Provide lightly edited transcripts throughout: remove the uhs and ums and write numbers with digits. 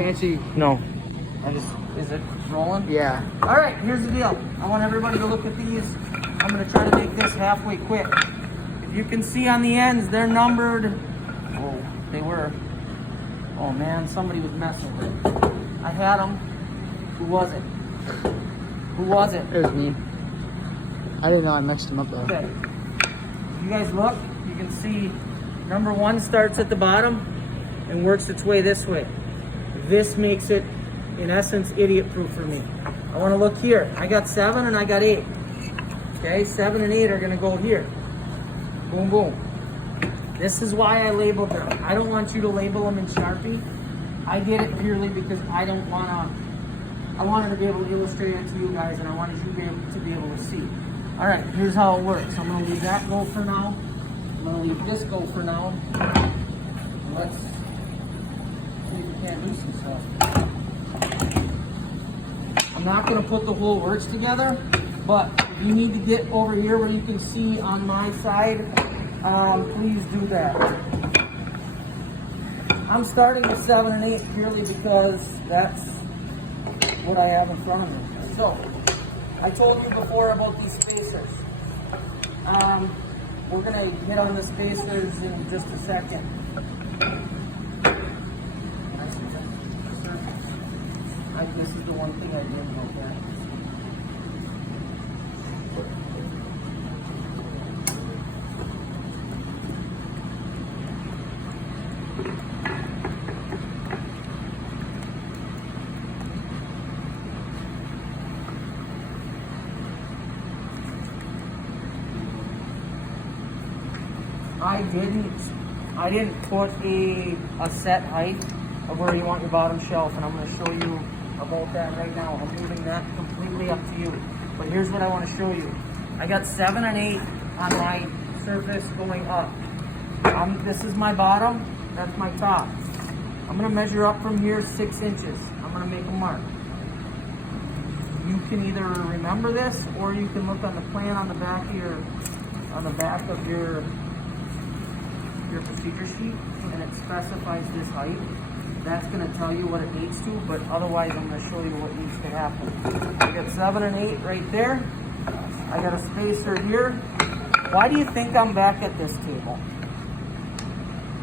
fancy. No. Is it rolling? Yeah. All right, here's the deal. I want everybody to look at these. I'm gonna try to make this halfway quick. If you can see on the ends, they're numbered. Oh, they were. Oh man, somebody was messing with it. I had them. Who was it? Who was it? It was me. I didn't know I messed them up though. Okay. If you guys look, you can see number 1 starts at the bottom and works its way this way. This makes it, in essence, idiot-proof for me. I want to look here. I got 7 and I got 8. Okay, 7 and 8 are going to go here. Boom, boom. This is why I labeled them. I don't want you to label them in Sharpie. I did it purely because I don't want to. I wanted to be able to illustrate it to you guys, and I wanted you to be able to see. All right, here's how it works. I'm going to leave that go for now. I'm going to leave this go for now. Let's see if we can't do some stuff. I'm not going to put the whole works together, but if you need to get over here where you can see on my side, please do that. I'm starting with 7 and 8 purely because that's what I have in front of me. So, I told you before about these spacers. We're going to hit on the spacers in just a second. This is the one thing I did about that. I didn't put a set height of where you want your bottom shelf, and I'm going to show you about that right now. I'm moving that completely up to you. But here's what I want to show you. I got 7 and 8 on my surface going up. This is my bottom, that's my top. I'm going to measure up from here 6 inches. I'm going to make a mark. You can either remember this, or you can look on the plan on the back of your procedure sheet, and it specifies this height. That's going to tell you what it needs to, but otherwise I'm going to show you what needs to happen. I got 7 and 8 right there. I got a spacer here. Why do you think I'm back at this table?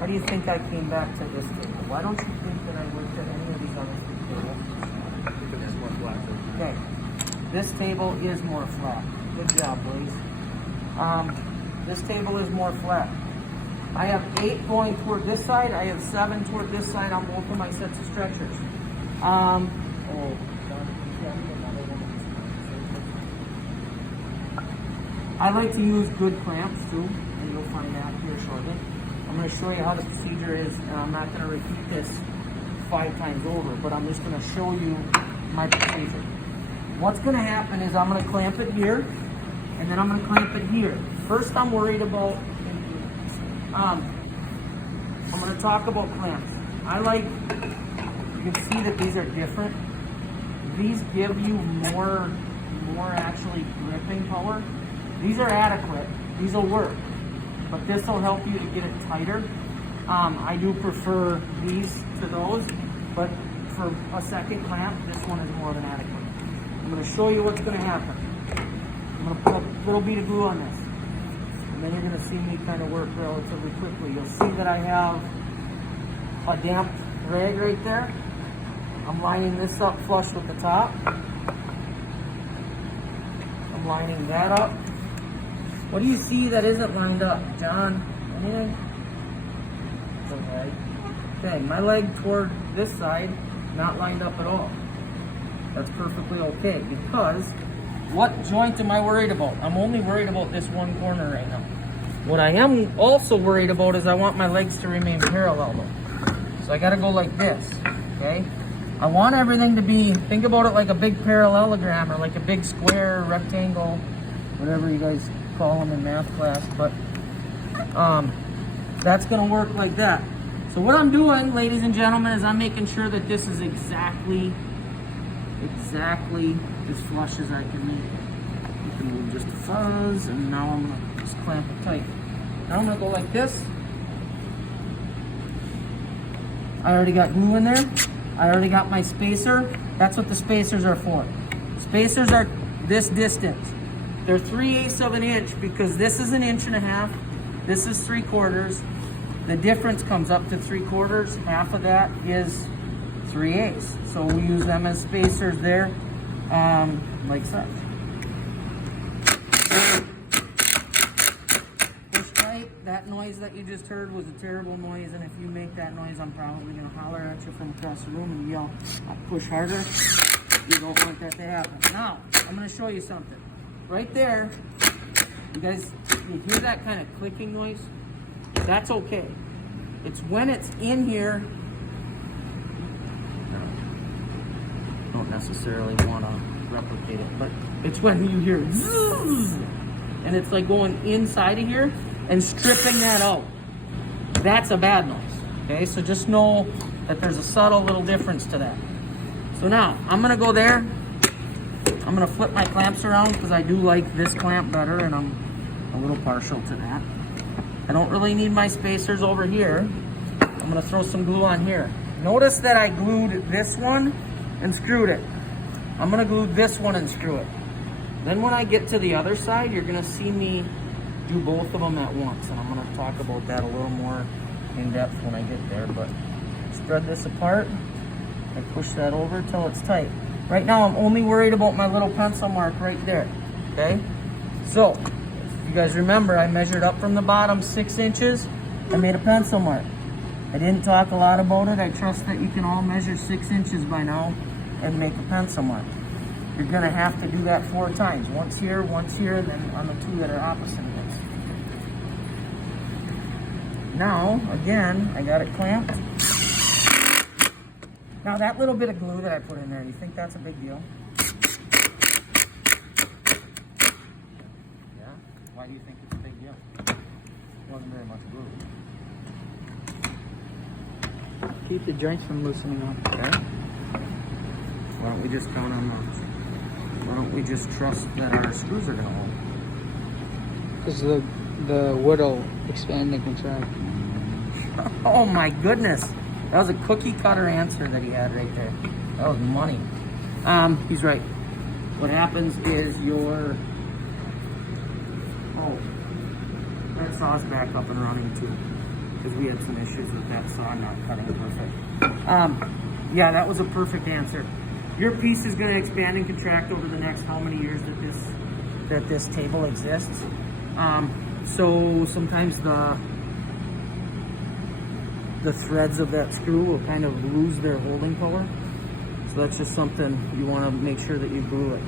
Why do you think I came back to this table? Why don't you think that I looked at any of these other 3 tables? Because it's more flat. Okay, this table is more flat. Good job, boys. This table is more flat. I have 8 going toward this side. I have 7 toward this side on both of my sets of stretchers. I like to use good clamps too, and you'll find that here shortly. I'm going to show you how the procedure is, and I'm not going to repeat this 5 times over, but I'm just going to show you my procedure. What's going to happen is I'm going to clamp it here, and then I'm going to clamp it here. First, I'm worried about I'm going to talk about clamps. You can see that these are different. These give you more actually gripping power. These are adequate. These will work, but this will help you to get it tighter. I do prefer these to those, but for a second clamp, this one is more than adequate. I'm going to show you what's going to happen. I'm going to put a little bead of glue on this. And then you're going to see me kind of work relatively quickly. You'll see that I have a damp rag right there. I'm lining this up flush with the top. I'm lining that up. What do you see that isn't lined up, John? Anything? Okay. Okay, my leg toward this side, not lined up at all. That's perfectly okay, because what joint am I worried about? I'm only worried about this one corner right now. What I am also worried about is I want my legs to remain parallel though. So I gotta go like this, okay? I want everything to be, think about it like a big parallelogram or like a big square, rectangle, whatever you guys call them in math class, but that's gonna work like that. So what I'm doing, ladies and gentlemen, is I'm making sure that this is exactly as flush as I can make it. You can move just a fuzz, and now I'm gonna just clamp it tight. Now I'm gonna go like this. I already got glue in there. I already got my spacer. That's what the spacers are for. Spacers are this distance. They're 3/8 of an inch because this is 1.5 inches. This is 3/4. The difference comes up to 3/4. Half of that is 3/8. So we use them as spacers there, like such. Push tight. That noise that you just heard was a terrible noise, and if you make that noise, I'm probably gonna holler at you from across the room and yell, push harder. You don't want that to happen. Now, I'm gonna show you something. Right there, you guys, you hear that kind of clicking noise? That's okay. It's when it's in here. Don't necessarily want to replicate it, but it's when you hear zzz, and it's like going inside of here and stripping that out. That's a bad noise. Okay, so just know that there's a subtle little difference to that. So now I'm gonna go there. I'm gonna flip my clamps around because I do like this clamp better, and I'm a little partial to that. I don't really need my spacers over here. I'm gonna throw some glue on here. Notice that I glued this one and screwed it. I'm gonna glue this one and screw it. Then when I get to the other side, you're gonna see me do both of them at once, and I'm gonna talk about that a little more in depth when I get there. But spread this apart. I push that over till it's tight. Right now, I'm only worried about my little pencil mark right there, okay? So, if you guys remember, I measured up from the bottom 6 inches. I made a pencil mark. I didn't talk a lot about it. I trust that you can all measure 6 inches by now and make a pencil mark. You're gonna have to do that 4 times. Once here, and then on the 2 that are opposite of this. Now, again, I got it clamped. Now that little bit of glue that I put in there, you think that's a big deal? Yeah? Why do you think it's a big deal? Wasn't very much glue. Keep the joints from loosening up. Okay. Why don't we just count on those? Why don't we just trust that our screws are gonna hold? Because the wood will expand and contract. Oh my goodness. That was a cookie cutter answer that he had right there. That was money. He's right. What happens is that saw's back up and running too. Because we had some issues with that saw not cutting perfect. Yeah, that was a perfect answer. Your piece is going to expand and contract over the next how many years that this table exists. So sometimes the threads of that screw will kind of lose their holding power. So that's just something you want to make sure that you glue it.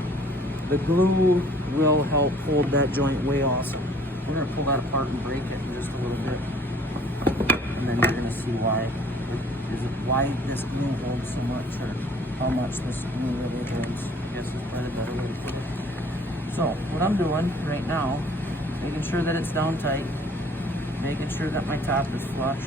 The glue will help hold that joint way awesome. We're going to pull that apart and break it in just a little bit. And then you're going to see why this glue holds so much, or how much this glue really holds. I guess is probably a better way to put it. So what I'm doing right now, making sure that it's down tight, making sure that my top is flush.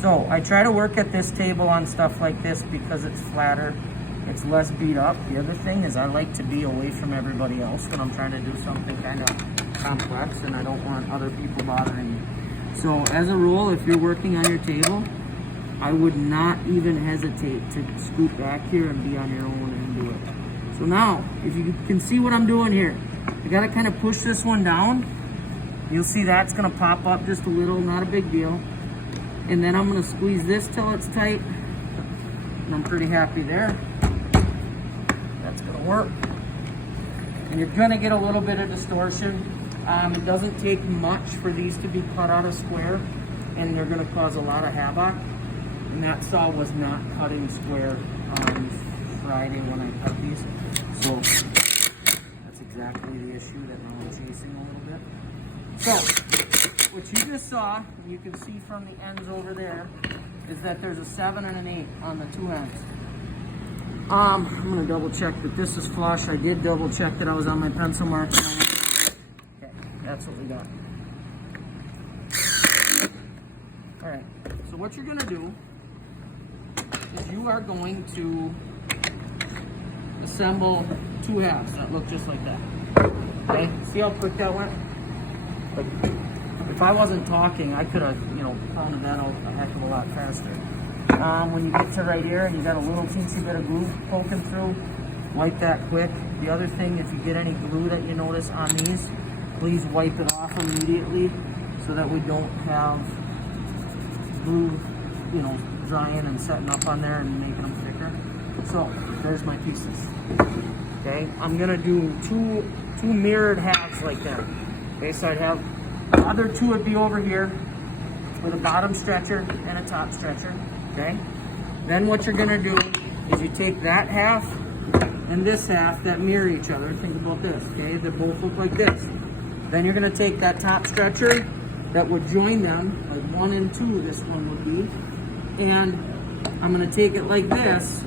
So I try to work at this table on stuff like this because it's flatter, it's less beat up. The other thing is I like to be away from everybody else when I'm trying to do something kind of complex, and I don't want other people bothering me. So as a rule, if you're working on your table, I would not even hesitate to scoot back here and be on your own and do it. So now, if you can see what I'm doing here, I gotta kind of push this one down. You'll see that's gonna pop up just a little, not a big deal. And then I'm gonna squeeze this till it's tight. And I'm pretty happy there. That's gonna work. And you're gonna get a little bit of distortion. It doesn't take much for these to be cut out of square, and they're gonna cause a lot of havoc. And that saw was not cutting square on Friday when I cut these. So that's exactly the issue that now I'm chasing a little bit. So what you just saw, and you can see from the ends over there, is that there's a 7 and an 8 on the 2 ends. I'm gonna double check that this is flush. I did double check that I was on my pencil mark. Okay, that's what we got. All right, so what you're gonna do is you are going to assemble two halves that look just like that. Okay, see how quick that went? Like, if I wasn't talking, I could have, pounded that out a heck of a lot faster. When you get to right here and you got a little teensy bit of glue poking through, wipe that quick. The other thing, if you get any glue that you notice on these, please wipe it off immediately so that we don't have glue, drying and setting up on there and making them thicker. So there's my pieces. Okay, I'm gonna do two mirrored halves like that. Okay, so I'd have the other two would be over here with a bottom stretcher and a top stretcher. Okay, then what you're gonna do is you take that half and this half that mirror each other. Think about this. Okay, they both look like this. Then you're gonna take that top stretcher that would join them, like 1 and 2. This one would be, and I'm gonna take it like this,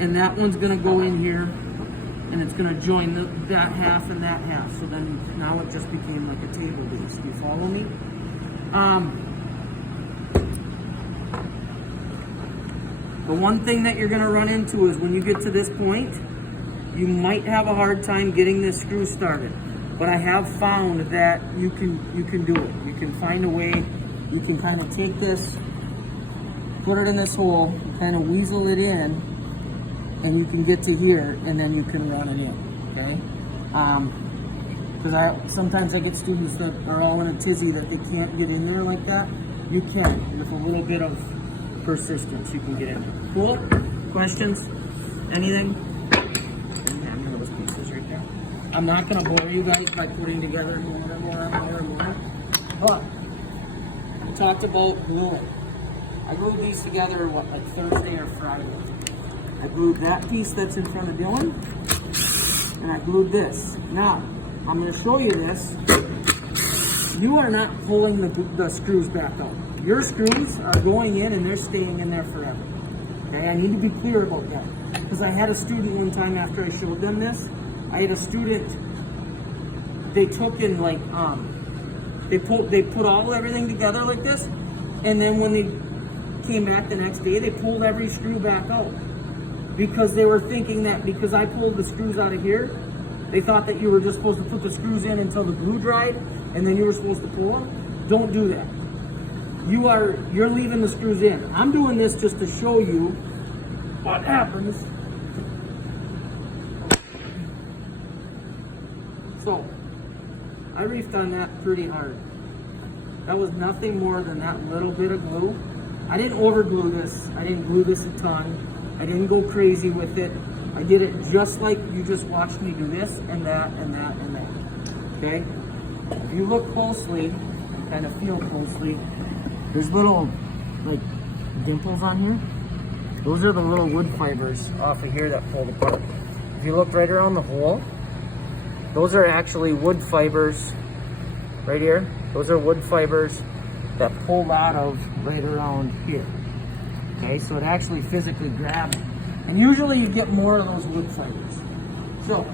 and that one's gonna go in here. And it's going to join that half and that half. So then now it just became like a table base. Do you follow me? The one thing that you're going to run into is when you get to this point, you might have a hard time getting this screw started. But I have found that you can do it. You can find a way. You can kind of take this, put it in this hole, kind of weasel it in, and you can get to here, and then you can run it in, okay? Because sometimes I get students that are all in a tizzy that they can't get in there like that. You can, with a little bit of persistence, you can get in there. Cool? Questions? Anything? Have those pieces right there. I'm not going to bore you guys by putting together more. But we talked about gluing. I glued these together, like Thursday or Friday. I glued that piece that's in front of Dylan, and I glued this. Now, I'm going to show you this. You are not pulling the screws back out. Your screws are going in and they're staying in there forever. Okay, I need to be clear about that. Because I had a student one time after I showed them this, I had a student, they took in like, they put everything together like this, and then when they came back the next day, they pulled every screw back out. Because they were thinking that because I pulled the screws out of here, they thought that you were just supposed to put the screws in until the glue dried, and then you were supposed to pull them. Don't do that. You're leaving the screws in. I'm doing this just to show you what happens. So, I reefed on that pretty hard. That was nothing more than that little bit of glue. I didn't over glue this. I didn't glue this a ton. I didn't go crazy with it. I did it just like you just watched me do this and that and that and that. Okay? If you look closely, kind of feel closely, there's little like dimples on here. Those are the little wood fibers off of here that pull apart. If you look right around the hole, those are actually wood fibers right here. Those are wood fibers that pull out of right around here. Okay, so it actually physically grabs. And usually you get more of those wood fibers. So,